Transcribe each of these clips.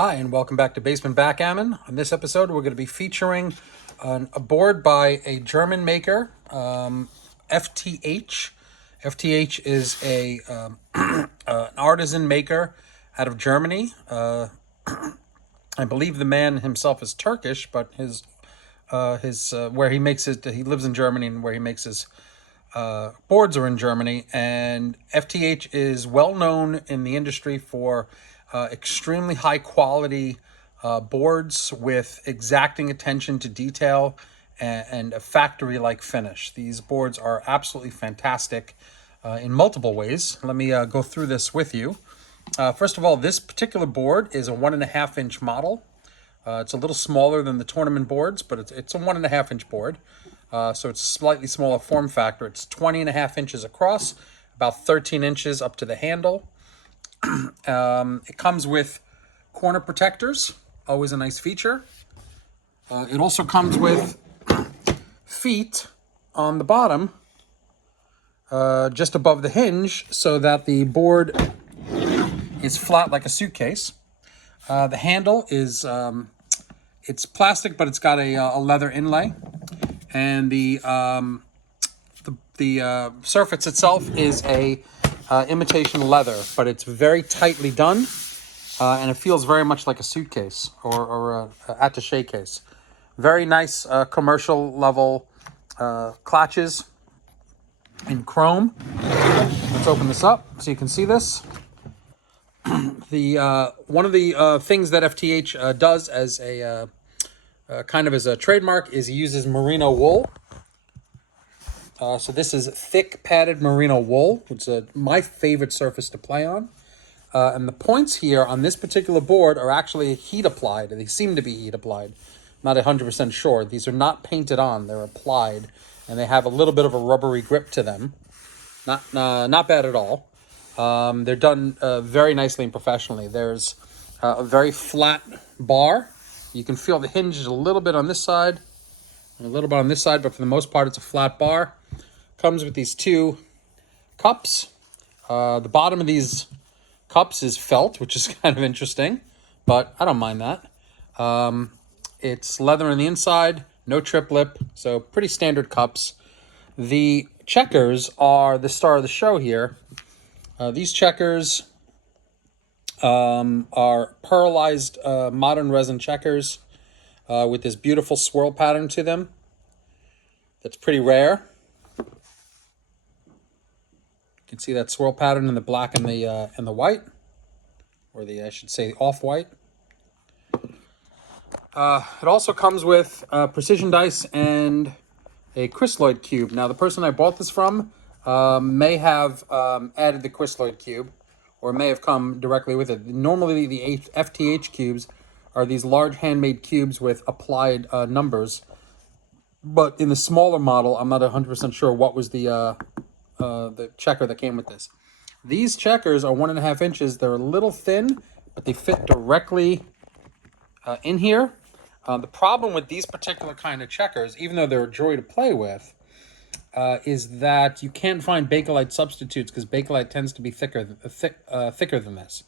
Hi, and welcome back to Basement Backgammon. On this episode, we're going to be featuring a board by a German maker, FTH. FTH is an artisan maker out of Germany. I believe the man himself is Turkish, but his where he makes it, he lives in Germany, and where he makes his boards are in Germany. And FTH is well known in the industry for extremely high quality boards with exacting attention to detail and a factory-like finish. These boards are absolutely fantastic in multiple ways. Let me go through this with you. First of all, this particular board is a 1.5-inch model. It's a little smaller than the tournament boards, but it's a 1.5-inch board. So it's slightly smaller form factor. It's 20.5 inches across, about 13 inches up to the handle. It comes with corner protectors, always a nice feature. It also comes with feet on the bottom, just above the hinge, so that the board is flat like a suitcase. The handle is it's plastic, but it's got a leather inlay, and the surface itself is a imitation leather, but it's very tightly done, and it feels very much like a suitcase or a attaché case. Very nice commercial level clutches in chrome. Let's open this up so you can see this. One of the things that FTH does as a kind of as a trademark is he uses merino wool. So this is thick padded merino wool, which is my favorite surface to play on. And the points here on this particular board are actually heat applied. They seem to be heat applied. Not 100% sure. These are not painted on. They're applied, and they have a little bit of a rubbery grip to them. Not bad at all. They're done very nicely and professionally. There's a very flat bar. You can feel the hinge a little bit on this side, and a little bit on this side, but for the most part, it's a flat bar. Comes with these two cups. The bottom of these cups is felt, which is kind of interesting, but I don't mind that. It's leather on the inside, no trip lip, so pretty standard cups. The checkers are the star of the show here. These checkers are pearlized modern resin checkers with this beautiful swirl pattern to them. That's pretty rare. You can see that swirl pattern in the black and the white, or I should say off-white. It also comes with precision dice and a crystalloid cube. Now, the person I bought this from may have added the crystalloid cube, or may have come directly with it. Normally, the FTH cubes are these large handmade cubes with applied numbers. But in the smaller model, I'm not 100% sure what was the checker that came with this. These checkers are 1.5 inches. They're a little thin, but they fit directly in here. The problem with these particular kind of checkers, even though they're a joy to play with, is that you can't find Bakelite substitutes, because Bakelite tends to be thicker than this.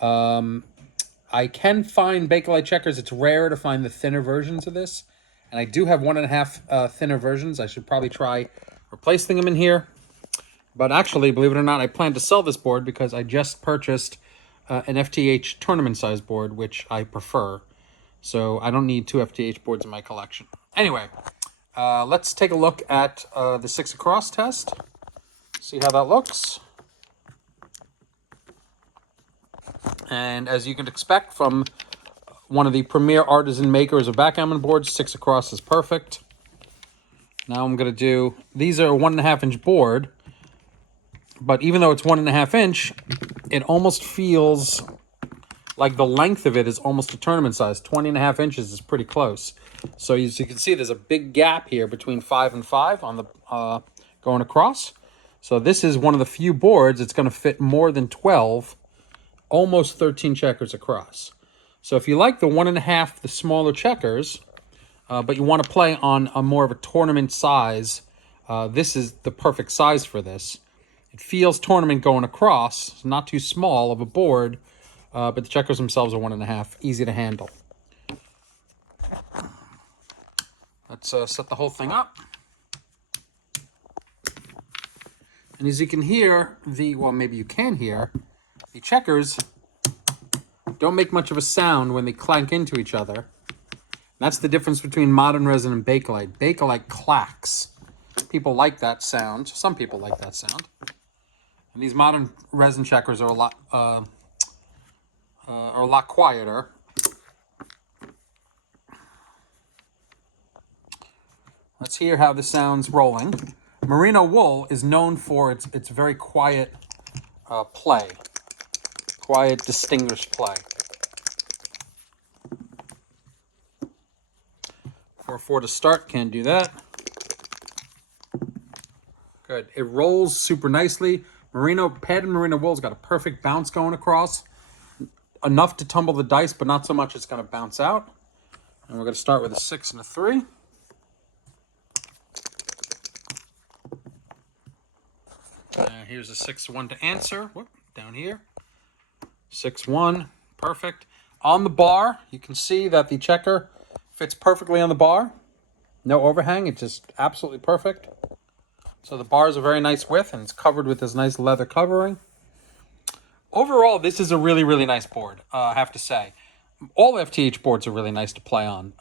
I can find Bakelite checkers. It's rare to find the thinner versions of this, and I do have 1.5 thinner versions. I should probably try replacing them in here. But actually, believe it or not, I plan to sell this board because I just purchased an FTH tournament size board, which I prefer. So I don't need 2 FTH boards in my collection. Anyway, let's take a look at the 6 across test. See how that looks. And as you can expect from one of the premier artisan makers of backgammon boards, 6 across is perfect. Now I'm going to do, these are a 1.5-inch board, but even though it's 1.5 inch, it almost feels like the length of it is almost a tournament size. 20.5 inches is pretty close. So as you can see, there's a big gap here between 5 and 5 on the going across. So this is one of the few boards that's going to fit more than 12, almost 13 checkers across. So if you like the 1.5, the smaller checkers, but you want to play on a more of a tournament size, this is the perfect size for this. It feels tournament going across, not too small of a board, but the checkers themselves are 1.5, easy to handle. Let's set the whole thing up. And as you can hear, well, maybe you can hear, the checkers don't make much of a sound when they clank into each other. That's the difference between modern resin and Bakelite. Bakelite clacks. People like that sound. Some people like that sound. And these modern resin checkers are a lot quieter. Let's hear how the sound's rolling. Merino wool is known for its very quiet play. Quiet, distinguished play. 4/4 to start, can't do that. Good. It rolls super nicely. Padded merino wool's got a perfect bounce going across. Enough to tumble the dice, but not so much it's going to bounce out. And we're going to start with a 6 and a 3. Here's a 6-1 to answer. Whoop, down here. 6-1. Perfect. On the bar, you can see that the checker fits perfectly on the bar. No overhang. It's just absolutely perfect. So the bar is a very nice width, and it's covered with this nice leather covering. Overall, this is a really, really nice board, I have to say. All FTH boards are really nice to play on.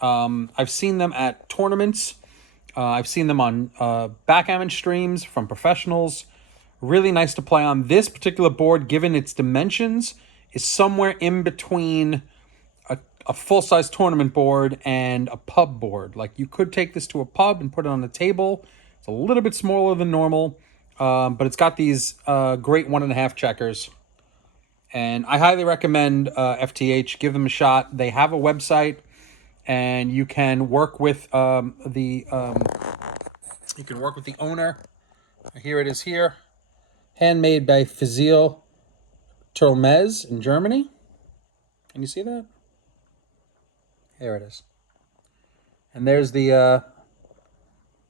I've seen them at tournaments. I've seen them on backgammon streams from professionals. Really nice to play on. This particular board, given its dimensions, is somewhere in between a full-size tournament board and a pub board. Like, you could take this to a pub and put it on the table. It's a little bit smaller than normal, but it's got these great 1.5 checkers. And I highly recommend FTH. Give them a shot. They have a website, and you can work with the owner. Here it is here. Handmade by Fazil Turlmez in Germany. Can you see that? There it is. And there's the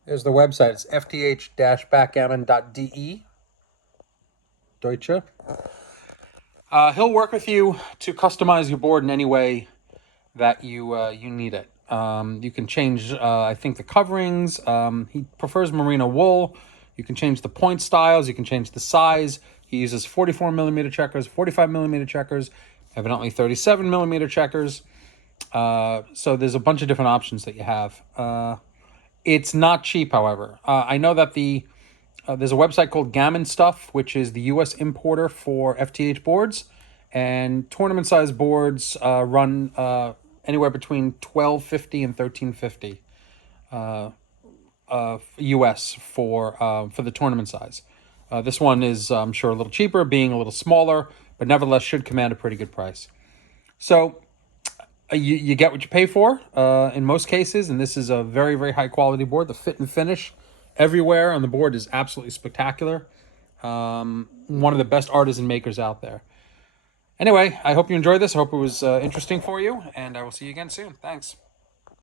website. It's fth-backgammon.de. Deutsche. He'll work with you to customize your board in any way that you need it. You can change, I think, the coverings. He prefers merino wool. You can change the point styles. You can change the size. He uses 44 millimeter checkers, 45 millimeter checkers, evidently 37 millimeter checkers. So there's a bunch of different options that you have. It's not cheap, however. I know that there's a website called Gammon Stuff, which is the U.S. importer for FTH boards, and tournament size boards run anywhere between $12.50 and $13.50 US for the tournament size. This one is, I'm sure, a little cheaper, being a little smaller, but nevertheless should command a pretty good price. So you get what you pay for in most cases, and this is a very, very high quality board. The fit and finish everywhere on the board is absolutely spectacular. One of the best artisan makers out there. Anyway, I hope you enjoyed this. I hope it was interesting for you, and I will see you again soon. Thanks.